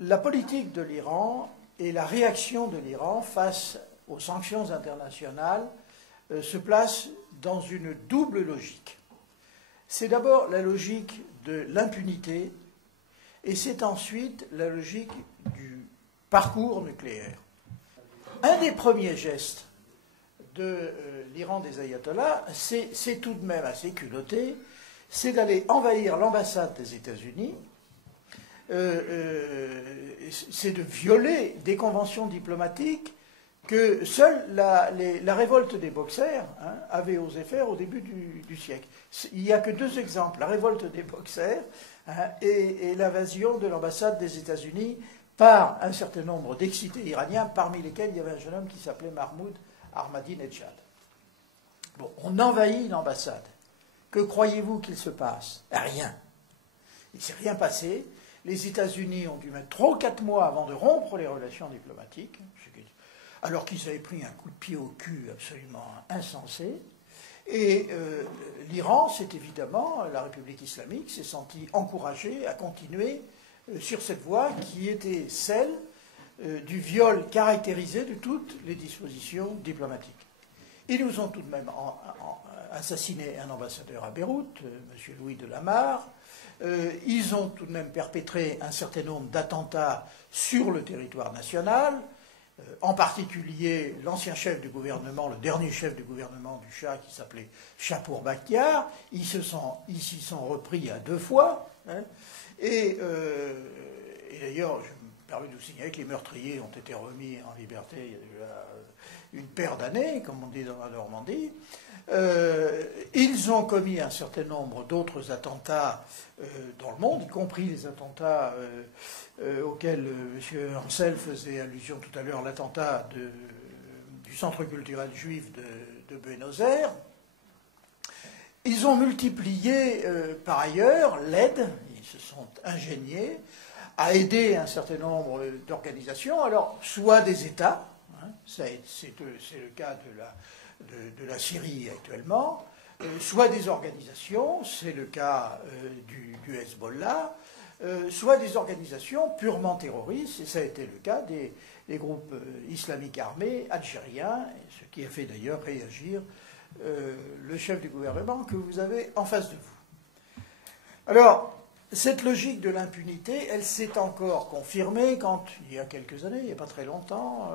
la politique de l'Iran et la réaction de l'Iran face aux sanctions internationales se placent dans une double logique. C'est d'abord la logique de l'impunité et c'est ensuite la logique du parcours nucléaire. Un des premiers gestes de l'Iran des ayatollahs, c'est tout de même assez culotté, c'est d'aller envahir l'ambassade des États-Unis, c'est de violer des conventions diplomatiques que seule la révolte des Boxers avait osé faire au début du siècle. Il n'y a que deux exemples, la révolte des Boxers et l'invasion de l'ambassade des États-Unis par un certain nombre d'excités iraniens, parmi lesquels il y avait un jeune homme qui s'appelait Mahmoud Ahmadinejad. Bon, on envahit l'ambassade. Que croyez-vous qu'il se passe? Rien. Il ne s'est rien passé. Les États-Unis ont dû mettre 3 ou 4 mois avant de rompre les relations diplomatiques, alors qu'ils avaient pris un coup de pied au cul absolument insensé. Et l'Iran, c'est évidemment, la République islamique, s'est sentie encouragée à continuer sur cette voie qui était celle du viol caractérisé de toutes les dispositions diplomatiques. Ils nous ont tout de même assassiné un ambassadeur à Beyrouth, M. Louis de Lamare. Ils ont tout de même perpétré un certain nombre d'attentats sur le territoire national, en particulier l'ancien chef du gouvernement, le dernier chef du gouvernement du Shah qui s'appelait Shapour Bakhtiar. Ils s'y sont repris à 2 fois. Et d'ailleurs, je me permets de vous signaler que les meurtriers ont été remis en liberté il y a déjà une paire d'années, comme on dit dans la Normandie. Ils ont commis un certain nombre d'autres attentats dans le monde, y compris les attentats auxquels M. Ansel faisait allusion tout à l'heure, l'attentat du Centre culturel juif de Buenos Aires. Ils ont multiplié par ailleurs l'aide, ils se sont ingéniés à aider un certain nombre d'organisations, alors soit des États, c'est le cas de la Syrie actuellement, soit des organisations, c'est le cas du Hezbollah, soit des organisations purement terroristes, et ça a été le cas des groupes islamiques armés algériens, ce qui a fait d'ailleurs réagir le chef du gouvernement que vous avez en face de vous. Alors, cette logique de l'impunité, elle s'est encore confirmée quand, il y a quelques années, il n'y a pas très longtemps,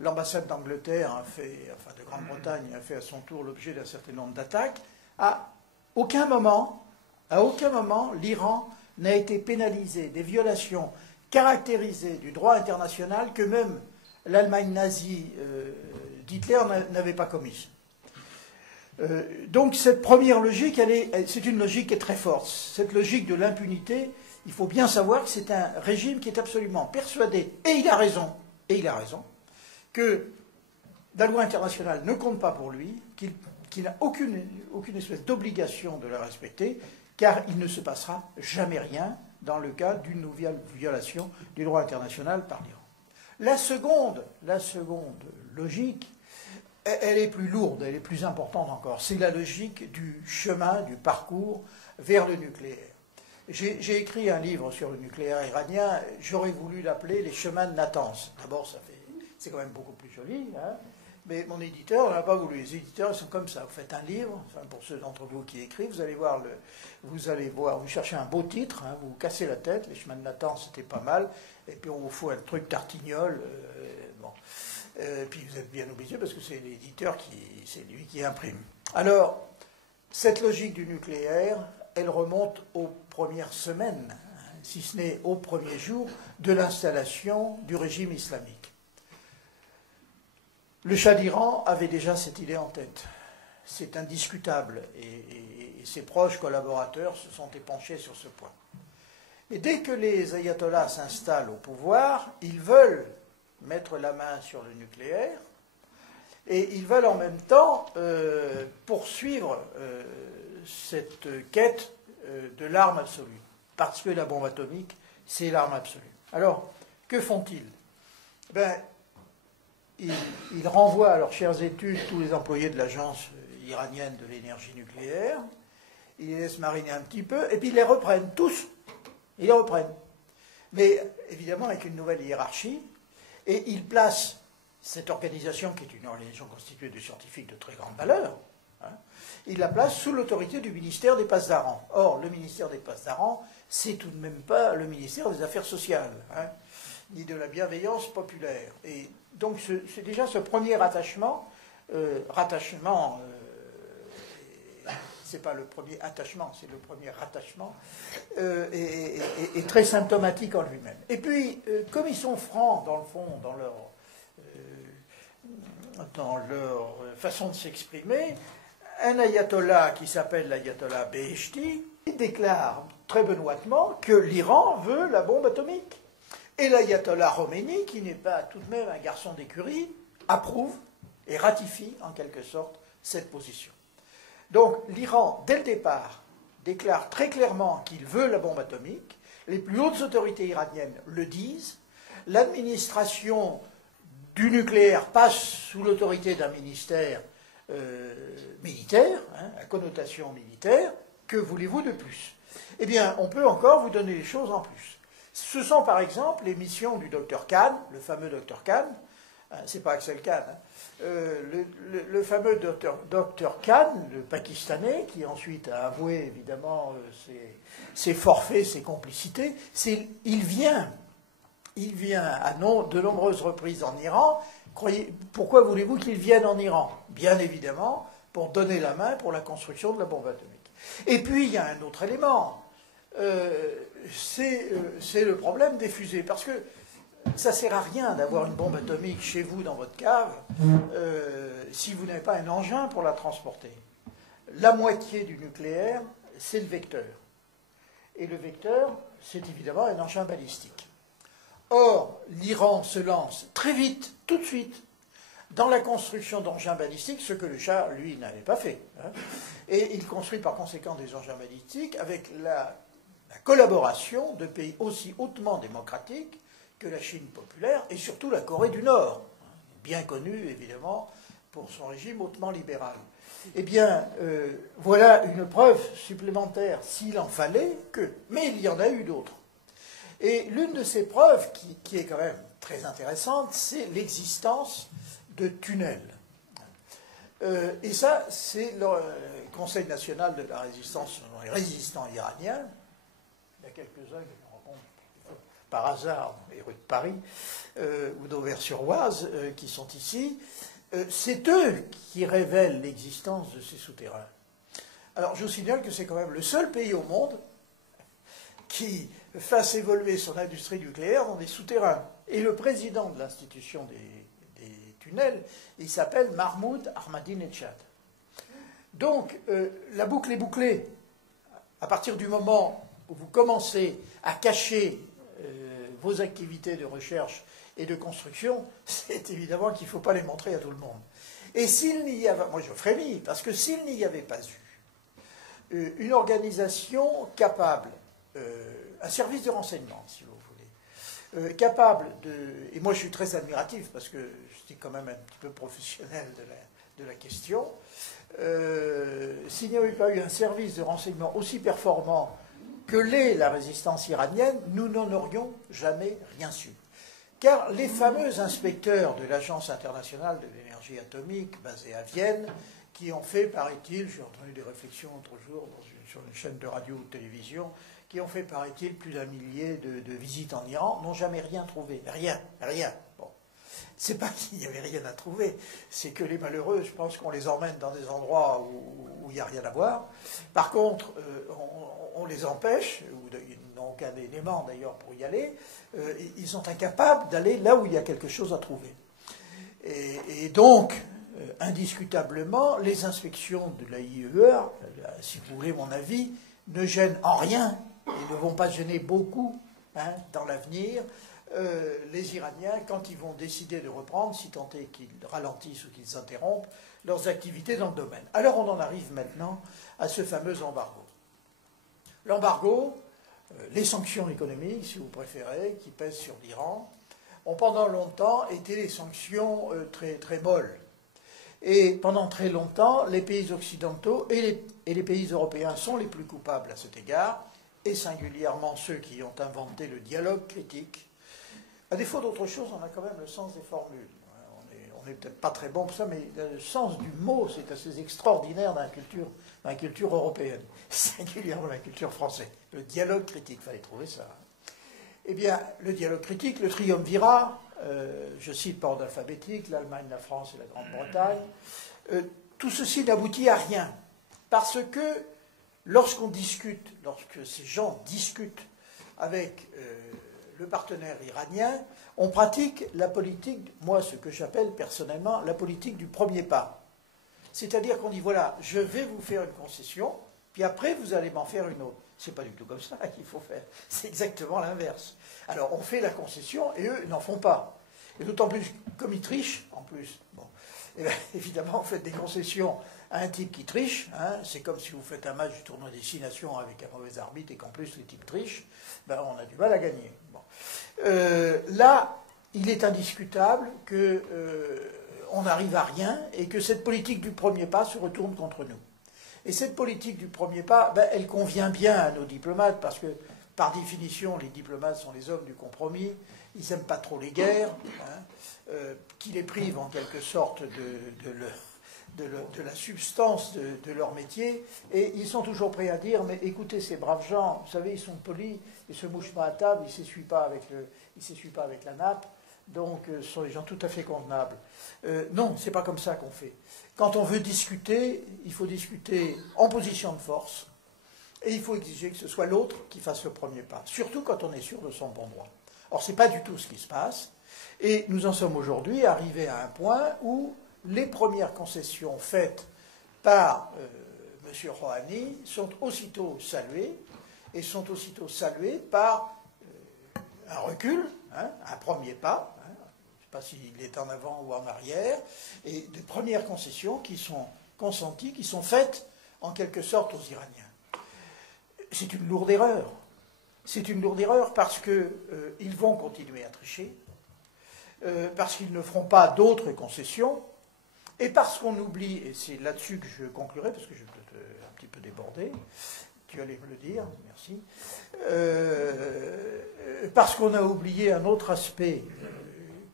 l'ambassade d'Angleterre de Grande-Bretagne a fait à son tour l'objet d'un certain nombre d'attaques. À aucun moment, l'Iran n'a été pénalisé des violations caractérisées du droit international que même l'Allemagne nazie d'Hitler n'avait pas commises. Donc cette première logique, c'est une logique qui est très forte. Cette logique de l'impunité, il faut bien savoir que c'est un régime qui est absolument persuadé, et il a raison, que la loi internationale ne compte pas pour lui, qu'il n'a aucune espèce d'obligation de la respecter, car il ne se passera jamais rien dans le cas d'une nouvelle violation du droit international par l'Iran. La seconde logique, elle est plus lourde, elle est plus importante encore. C'est la logique du chemin, du parcours vers le nucléaire. J'ai écrit un livre sur le nucléaire iranien, j'aurais voulu l'appeler Les chemins de Natanz. D'abord, c'est quand même beaucoup plus joli, mais mon éditeur n'a pas voulu. Les éditeurs, ils sont comme ça. Vous faites un livre, pour ceux d'entre vous qui écrivent, vous allez voir, vous cherchez un beau titre, vous vous cassez la tête, Les chemins de Natanz, c'était pas mal, et puis on vous fout un truc tartignol, puis vous êtes bien obligé parce que c'est l'éditeur c'est lui qui imprime. Alors, cette logique du nucléaire, elle remonte aux premières semaines, si ce n'est aux premiers jours, de l'installation du régime islamique. Le Shah d'Iran avait déjà cette idée en tête. C'est indiscutable, et ses proches collaborateurs se sont épanchés sur ce point. Et dès que les ayatollahs s'installent au pouvoir, ils veulent mettre la main sur le nucléaire, et ils veulent en même temps poursuivre cette quête de l'arme absolue, parce que la bombe atomique, c'est l'arme absolue. Alors, que font-ils? Ils renvoient à leurs chères études tous les employés de l'agence iranienne de l'énergie nucléaire, ils les laissent mariner un petit peu, et puis ils les reprennent tous. Ils les reprennent. mais évidemment avec une nouvelle hiérarchie, et il place cette organisation, qui est une organisation constituée de scientifiques de très grande valeur, hein, il la place sous l'autorité du ministère des Passepartout. Or, le ministère des Passepartout, c'est tout de même pas le ministère des Affaires sociales, hein, ni de la bienveillance populaire. Et donc, c'est déjà ce premier rattachement, c'est pas le premier attachement, c'est le premier rattachement, est très symptomatique en lui-même. Et puis, comme ils sont francs, dans le fond, dans leur façon de s'exprimer, un ayatollah qui s'appelle l'ayatollah Beheshti déclare très benoîtement que l'Iran veut la bombe atomique. Et l'ayatollah Khomeini, qui n'est pas tout de même un garçon d'écurie, approuve et ratifie en quelque sorte cette position. Donc l'Iran, dès le départ, déclare très clairement qu'il veut la bombe atomique. Les plus hautes autorités iraniennes le disent. L'administration du nucléaire passe sous l'autorité d'un ministère militaire, hein, à connotation militaire. Que voulez-vous de plus? Eh bien, on peut encore vous donner les choses en plus. Ce sont par exemple les missions du docteur Khan, le fameux docteur Khan, c'est pas Axel Khan, hein, le fameux docteur Khan, le Pakistanais, qui ensuite a avoué évidemment ses forfaits, ses complicités. Il vient de nombreuses reprises en Iran. Pourquoi voulez-vous qu'il vienne en Iran? Bien évidemment, pour donner la main pour la construction de la bombe atomique. Et puis, il y a un autre élément, c'est le problème des fusées, parce que ça ne sert à rien d'avoir une bombe atomique chez vous, dans votre cave, si vous n'avez pas un engin pour la transporter. La moitié du nucléaire, c'est le vecteur. Et le vecteur, c'est évidemment un engin balistique. Or, l'Iran se lance très vite, tout de suite, dans la construction d'engins balistiques, ce que le Shah, lui, n'avait pas fait. Hein. Et il construit par conséquent des engins balistiques avec la collaboration de pays aussi hautement démocratiques que la Chine populaire et surtout la Corée du Nord, bien connue évidemment pour son régime hautement libéral. Eh bien, voilà une preuve supplémentaire, s'il en fallait, mais il y en a eu d'autres. Et l'une de ces preuves, qui est quand même très intéressante, c'est l'existence de tunnels. Et ça, c'est le Conseil national de la résistance, les résistants iraniens. Il y a quelques-uns que je rencontre par hasard dans les rues de Paris ou d'Auvers-sur-Oise qui sont ici. C'est eux qui révèlent l'existence de ces souterrains. Alors, je vous signale que c'est quand même le seul pays au monde qui fasse évoluer son industrie nucléaire dans des souterrains. Et le président de l'institution des tunnels, il s'appelle Mahmoud Ahmadinejad. Donc, la boucle est bouclée. À partir du moment où vous commencez à cacher vos activités de recherche et de construction, c'est évidemment qu'il ne faut pas les montrer à tout le monde. Et s'il n'y avait... Moi, je frémis, parce que s'il n'y avait pas eu une organisation capable, un service de renseignement, si vous voulez, capable de... Et moi, je suis très admiratif, parce que j'étais quand même un petit peu professionnel de la question. S'il n'y avait pas eu un service de renseignement aussi performant que l'est la résistance iranienne, nous n'en aurions jamais rien su. Car les fameux inspecteurs de l'Agence internationale de l'énergie atomique, basée à Vienne, qui ont fait, paraît-il, j'ai entendu des réflexions l'autre jour sur une chaîne de radio ou de télévision, qui ont fait, paraît-il, plus d'un millier de visites en Iran, n'ont jamais rien trouvé. Rien. Bon. C'est pas qu'il n'y avait rien à trouver, c'est que les malheureux, je pense qu'on les emmène dans des endroits où il n'y a rien à voir. Par contre, on les empêche, ou ils n'ont aucun élément d'ailleurs pour y aller, ils sont incapables d'aller là où il y a quelque chose à trouver. Et donc, indiscutablement, les inspections de la IAEA, si vous voulez mon avis, ne gênent en rien, et ne vont pas gêner beaucoup dans l'avenir, les Iraniens quand ils vont décider de reprendre, si tant est qu'ils ralentissent ou qu'ils interrompent leurs activités dans le domaine. Alors on en arrive maintenant à ce fameux embargo. L'embargo, les sanctions économiques, si vous préférez, qui pèsent sur l'Iran, ont pendant longtemps été des sanctions très, très molles. Et pendant très longtemps, les pays occidentaux et les pays européens sont les plus coupables à cet égard. et singulièrement ceux qui ont inventé le dialogue critique. À défaut d'autre chose, on a quand même le sens des formules. On n'est peut-être pas très bon pour ça, mais le sens du mot, c'est assez extraordinaire dans la culture européenne, singulièrement la culture française. Le dialogue critique, il fallait trouver ça. Eh bien, le dialogue critique, le triumvirat, je cite par ordre alphabétique, l'Allemagne, la France et la Grande-Bretagne, tout ceci n'aboutit à rien. Parce que lorsqu'on discute, lorsque ces gens discutent avec le partenaire iranien, on pratique la politique, moi ce que j'appelle personnellement la politique du premier pas. C'est-à-dire qu'on dit, voilà, je vais vous faire une concession, puis après vous allez m'en faire une autre. C'est pas du tout comme ça qu'il faut faire. C'est exactement l'inverse. Alors on fait la concession et eux n'en font pas. Et d'autant plus, comme ils trichent, en plus, bon, eh bien, évidemment, vous faites des concessions à un type qui triche, hein, c'est comme si vous faites un match du tournoi des 6 nations avec un mauvais arbitre et qu'en plus les types trichent, ben, on a du mal à gagner. Bon. Là, il est indiscutable qu'on n'arrive à rien et que cette politique du premier pas se retourne contre nous. Et cette politique du premier pas, ben, elle convient bien à nos diplomates parce que, par définition, les diplomates sont les hommes du compromis, ils n'aiment pas trop les guerres, hein, qui les privent en quelque sorte de la substance de leur métier, et ils sont toujours prêts à dire, mais écoutez, ces braves gens, vous savez, ils sont polis, ils ne se mouchent pas à table, ils ne s'essuient pas avec la nappe, donc ce sont des gens tout à fait convenables. Non, c'est pas comme ça qu'on fait. Quand on veut discuter, il faut discuter en position de force, et il faut exiger que ce soit l'autre qui fasse le premier pas, surtout quand on est sûr de son bon droit. Or, ce n'est pas du tout ce qui se passe, et nous en sommes aujourd'hui arrivés à un point où les premières concessions faites par M. Rouhani sont aussitôt saluées, et sont aussitôt saluées par un recul, hein, un premier pas, hein, je ne sais pas s'il est en avant ou en arrière, et de premières concessions qui sont consenties, qui sont faites en quelque sorte aux Iraniens. C'est une lourde erreur. C'est une lourde erreur parce qu'ils vont continuer à tricher, parce qu'ils ne feront pas d'autres concessions, et parce qu'on oublie, et c'est là-dessus que je conclurai, parce que je vais peut-être un petit peu déborder, tu allais me le dire, merci, parce qu'on a oublié un autre aspect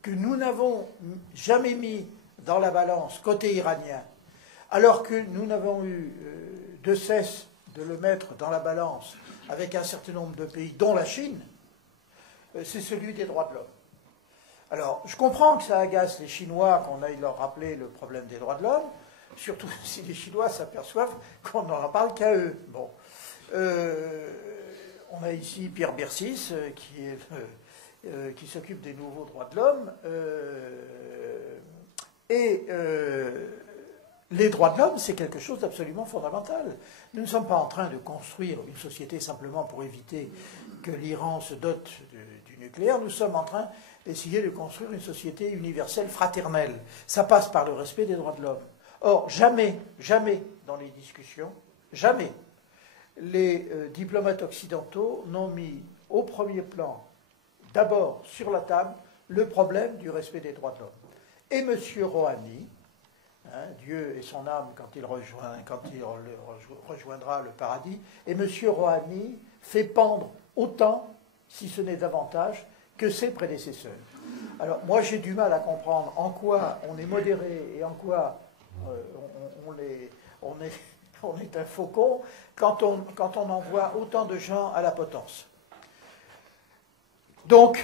que nous n'avons jamais mis dans la balance côté iranien, alors que nous n'avons eu de cesse de le mettre dans la balance avec un certain nombre de pays, dont la Chine, c'est celui des droits de l'homme. Alors, je comprends que ça agace les Chinois qu'on aille leur rappeler le problème des droits de l'homme, surtout si les Chinois s'aperçoivent qu'on n'en parle qu'à eux. Bon. On a ici Pierre Bercis, qui s'occupe des nouveaux droits de l'homme, les droits de l'homme, c'est quelque chose d'absolument fondamental. Nous ne sommes pas en train de construire une société simplement pour éviter que l'Iran se dote du nucléaire. Nous sommes en train d'essayer de construire une société universelle fraternelle. Ça passe par le respect des droits de l'homme. Or, jamais dans les discussions, jamais, les diplomates occidentaux n'ont mis au premier plan, d'abord sur la table, le problème du respect des droits de l'homme. Et M. Rouhani, hein, Dieu et son âme quand il rejoindra le paradis, et M. Rouhani fait pendre autant, si ce n'est davantage, que ses prédécesseurs. Alors, moi, j'ai du mal à comprendre en quoi on est modéré et en quoi on est un faucon quand on envoie autant de gens à la potence. Donc,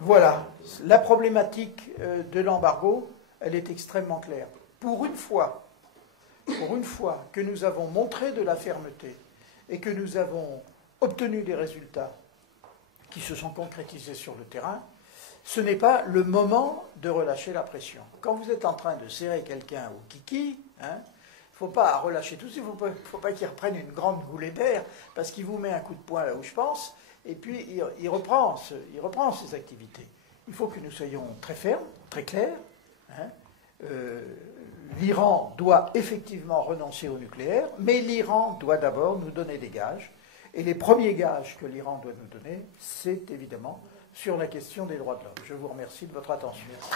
voilà, la problématique de l'embargo, elle est extrêmement claire. Pour une fois que nous avons montré de la fermeté et que nous avons obtenu des résultats qui se sont concrétisés sur le terrain, ce n'est pas le moment de relâcher la pression. Quand vous êtes en train de serrer quelqu'un au kiki, hein, il ne faut pas relâcher tout de suite, il ne faut pas qu'il reprenne une grande goulée d'air, parce qu'il vous met un coup de poing là où je pense, et puis il reprend ses activités. Il faut que nous soyons très fermes, très clairs. Hein. L'Iran doit effectivement renoncer au nucléaire, mais l'Iran doit d'abord nous donner des gages. Et les premiers gages que l'Iran doit nous donner, c'est évidemment sur la question des droits de l'homme. Je vous remercie de votre attention. Merci.